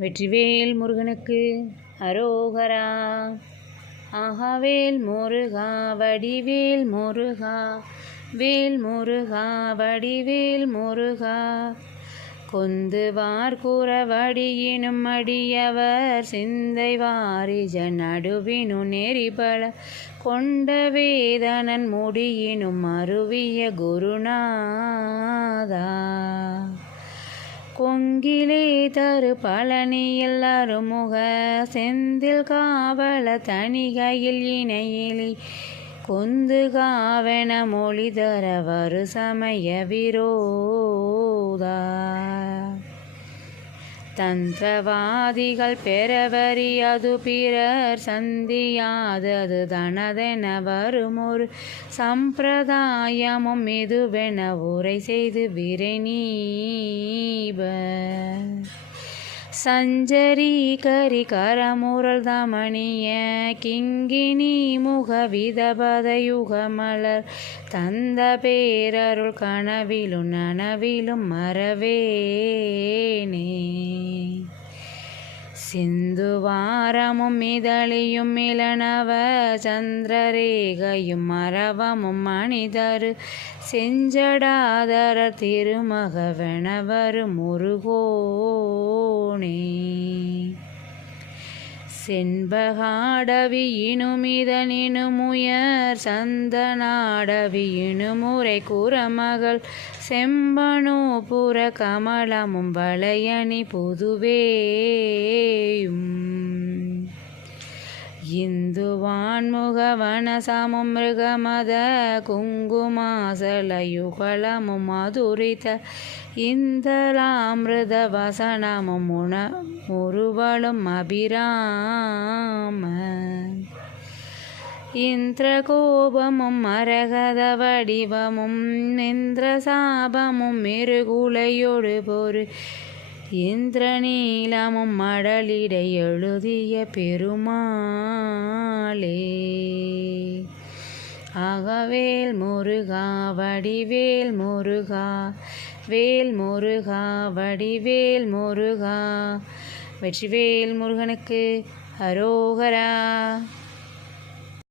வெற்றிவேல் முருகனுக்கு அரோகரா. ஆகவேல் முருகா வடிவேல் முருகா. வேல் முருகா வடிவேல் முருகா. கொந்துவார் குறவடியினும் அடியவர் சிந்தை வாரிஜ நடுவினு நெறிபல. கொண்ட வேதனன் முடியினும் அருவிய குருநாதா. கொங்கிலே தரு பழனியில் அருமுக செந்தில் காவல தணிகையில் இணையிலி. கொந்து காவன மொழி தர வரு சமய விரோதா. தந்திரவாதிகள் பெறவரி அது பிறர் சந்தியாதது தனதென வருமொரு சம்பிரதாயமும் இதுவென உரை செய்து விரைநீப சஞ்சரி கரி கரமுரல் தமணிய கிங்கினி முக விதபதயுகமலர் தந்த பேரருள் கனவிலும் நனவிலும் மறவேனே. சிந்துவாரமும் இதழியும் இளனவ சந்திரரேகையும் மரவமும் மனிதரு செஞ்சடாதர திருமகவெனவரு முருகோனே. செண்பகாடவியினுமிதனினுமுயர் சந்தனாடவியினுமுறை குரமகள் கூறமகள் புற கமலமும் வளையணி புதுவேயும். இந்துவான்முகவனசமும் மிருகமத குங்குமாசலயுகலமும் மதுரித இந்தலாமிருத வசனமும் உண முருவலும் அபிராம. இந்திரகோபமும் மரகத வடிவமும் இந்திரசாபமும் மிருகுலையொடு பொரு இந்திரநீலமும் மடலிடை எழுதிய பெருமாளே. அகவேல் முருகா வடிவேல் முருகா வேல் முருகா வடிவேல் முருகா. வெற்றிவேல் முருகனுக்கு அரோகரா.